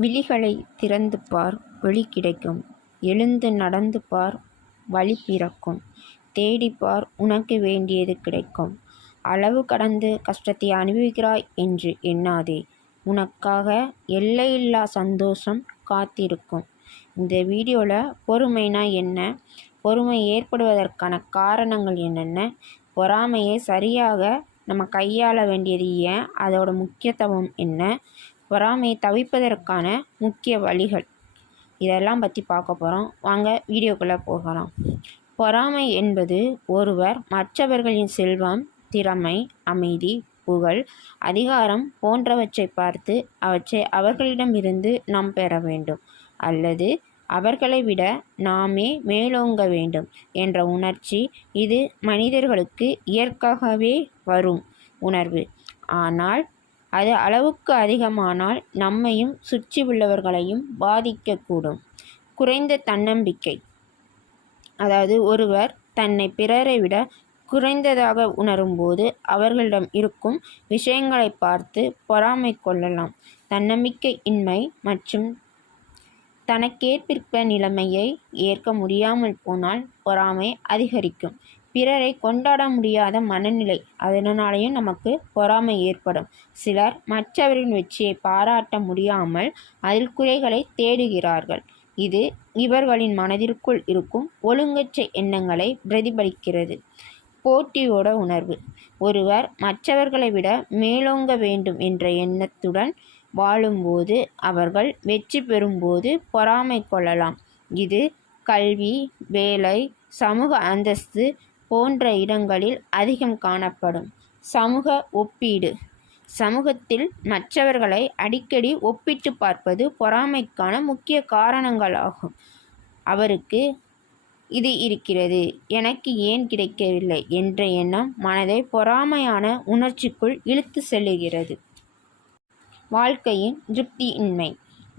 விழிகளை திறந்து பார், வழி கிடைக்கும். எழுந்து நடந்து பார், வழி பிறக்கும். தேடிப்பார், உனக்கு வேண்டியது கிடைக்கும். அளவு கடந்து கஷ்டத்தை அனுபவிக்கிறாய் என்று எண்ணாதே. உனக்காக எல்லையில்லா சந்தோஷம் காத்திருக்கும். இந்த வீடியோவில் பொறுமைனா என்ன, பொறுமை ஏற்படுவதற்கான காரணங்கள் என்னென்ன, பொறாமையை சரியாக நம்ம கையாள வேண்டியது ஏன், அதோட முக்கியத்துவம் என்ன, பொறாமையை தவிர்ப்பதற்கான முக்கிய வழிகள், இதெல்லாம் பற்றி பார்க்க போகிறோம். வாங்க வீடியோக்குள்ளே போகலாம். பொறாமை என்பது ஒருவர் மற்றவர்களின் செல்வம், திறமை, அமைதி, புகழ், அதிகாரம் போன்றவற்றை பார்த்து அவற்றை அவர்களிடமிருந்து நாம் பெற வேண்டும் அல்லது அவர்களை விட நாமே மேலோங்க வேண்டும் என்ற உணர்ச்சி. இது மனிதர்களுக்கு இயற்கையாகவே வரும் உணர்வு. ஆனால் அது அளவுக்கு அதிகமானால் நம்மையும் சுற்றி உள்ளவர்களையும் பாதிக்கக்கூடும். குறைந்த தன்னம்பிக்கை, அதாவது ஒருவர் தன்னை பிறரை விட குறைந்ததாக உணரும்போது அவர்களிடம் இருக்கும் விஷயங்களை பார்த்து பொறாமை கொள்ளலாம். தன்னம்பிக்கை இன்மை மற்றும் தனக்கேற்பிற்க நிலைமையை ஏற்க முடியாமல் போனால் பொறாமை அதிகரிக்கும். பிறரை கொண்டாட முடியாத மனநிலை, அதனாலேயும் நமக்கு பொறாமை ஏற்படும். சிலர் மற்றவரின் வெற்றியை பாராட்ட முடியாமல் அதில் குறைகளை தேடுகிறார்கள். இது இவர்களின் மனதிற்குள் இருக்கும் ஒழுங்கற்ற எண்ணங்களை பிரதிபலிக்கிறது. போட்டியோட உணர்வு, ஒருவர் மற்றவர்களை விட மேலோங்க வேண்டும் என்ற எண்ணத்துடன் வாழும்போது அவர்கள் வெற்றி பெறும்போது பொறாமை கொள்ளலாம். இது கல்வி, வேலை, சமூக அந்தஸ்து போன்ற இடங்களில் அதிகம் காணப்படும். சமூக ஒப்பீடு, சமூகத்தில் மற்றவர்களை அடிக்கடி ஒப்பிட்டு பார்ப்பது பொறாமைக்கான முக்கிய காரணங்களாகும். அவருக்கு இது இருக்கிறது, எனக்கு ஏன் கிடைக்கவில்லை என்ற எண்ணம் மனதை பொறாமையான உணர்ச்சிக்குள் இழுத்து செல்லுகிறது. வாழ்க்கையின் திருப்தியின்மை,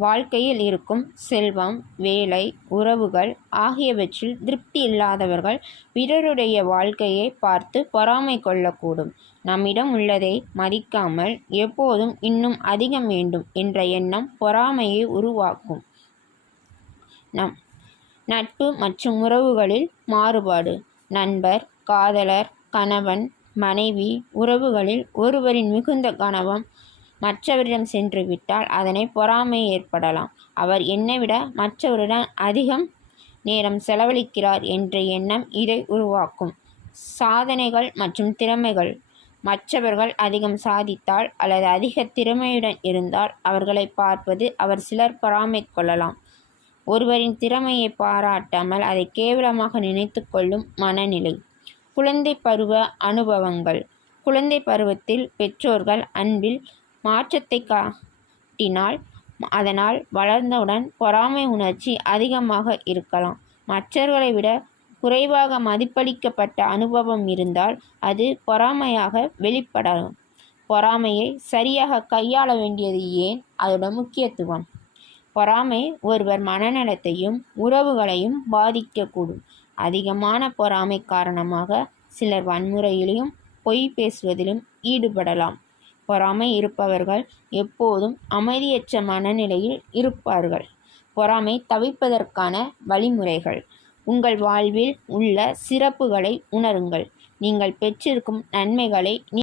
வாழ்க்கையில் இருக்கும் செல்வம், வேலை, உறவுகள் ஆகியவற்றில் திருப்தி இல்லாதவர்கள் பிறருடைய வாழ்க்கையை பார்த்து பொறாமை கொள்ளக்கூடும். நம்மிடம் உள்ளதை மதிக்காமல் எப்போதும் இன்னும் அதிகம் வேண்டும் என்ற எண்ணம் பொறாமையை உருவாக்கும். நட்பு மற்றும் உறவுகளில் மாறுபாடு, நண்பர், காதலர், கணவன், மனைவி உறவுகளில் ஒருவரின் மிகுந்த கனவம் மற்றவரிடம் சென்று விட்டால் அதனை பொறாமை ஏற்படலாம். அவர் என்னை விட மற்றவருடன் அதிகம் நேரம் செலவழிக்கிறார் என்ற எண்ணம் இதை உருவாக்கும். சாதனைகள் மற்றும் திறமைகள், மற்றவர்கள் அதிகம் சாதித்தால் அல்லது அதிக திறமையுடன் இருந்தால் அவர்களை பார்ப்பது அவர் சிலர் பொறாமை கொள்ளலாம். ஒருவரின் திறமையை பாராட்டாமல் அதை கேவலமாக நினைத்து கொள்ளும் மனநிலை. குழந்தை பருவ அனுபவங்கள், குழந்தை பருவத்தில் பெற்றோர்கள் அன்பில் மாற்றத்தை காட்டினால் அதனால் வளர்ந்தவுடன் பொறாமை உணர்ச்சி அதிகமாக இருக்கலாம். மற்றவர்களை விட குறைவாக மதிப்பளிக்கப்பட்ட அனுபவம் இருந்தால் அது பொறாமையாக வெளிப்படலாம். பொறாமையை சரியாக கையாள வேண்டியது ஏன், அதோட முக்கியத்துவம். பொறாமை ஒருவர் மனநலத்தையும் உறவுகளையும் பாதிக்கக்கூடும். அதிகமான பொறாமை காரணமாக சிலர் வன்முறையிலும் பொய் பேசுவதிலும் ஈடுபடலாம். பொறாமை இருப்பவர்கள் எப்போதும் அமைதியற்ற மனநிலையில் இருப்பார்கள். பொறாமை தவிர்ப்பதற்கான வழிமுறைகள், உங்கள் வாழ்வில் உள்ள சிறப்புகளை உணருங்கள். நீங்கள் பெற்றிருக்கும் நன்மைகளை